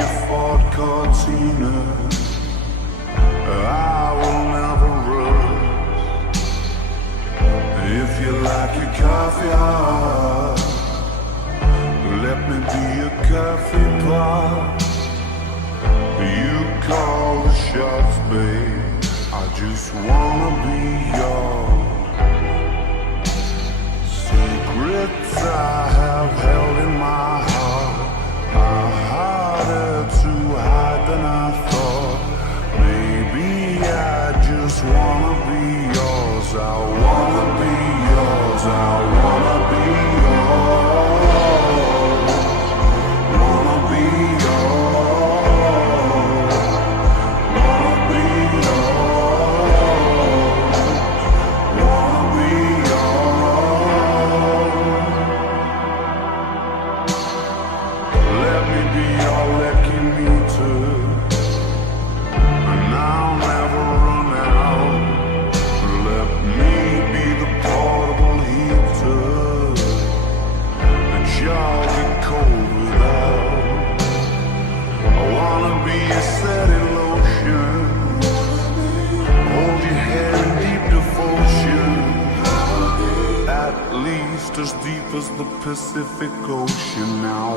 a Ford Cortina. I will never rush. If you like your coffee hot, let me be a coffee pot. You call the shots, babe. I just wanna be yours. Secrets I have held in my heart are harder to hide than I thought. Maybe I just wanna be yours. I wanna be yours. I wanna be yours. Wanna be yours. Wanna be yours. Wanna be yours. Let me be your lucky meter, and I'll never run out. Let me be the portable heater that y'all get cold without. I wanna be a setting lotion, hold your head in deep devotion, at least as deep as the Pacific Ocean. Now